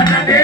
ಮನದೇ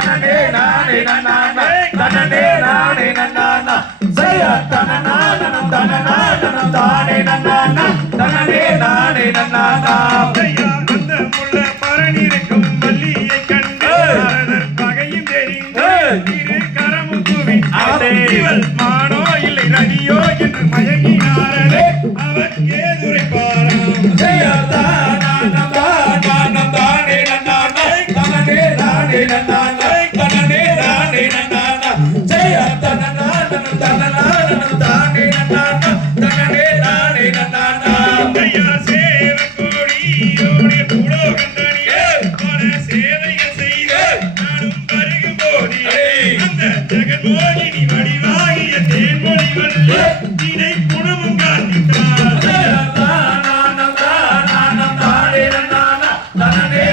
தனனே நானே நன்னானா தனனே நானே நன்னானா ஜெய தனநானனம் தனநானனம் தானே நன்னா கோடினி வடிவாகிய தேன்மொழி வந்து இதை புணவும் காட்டினார் தானே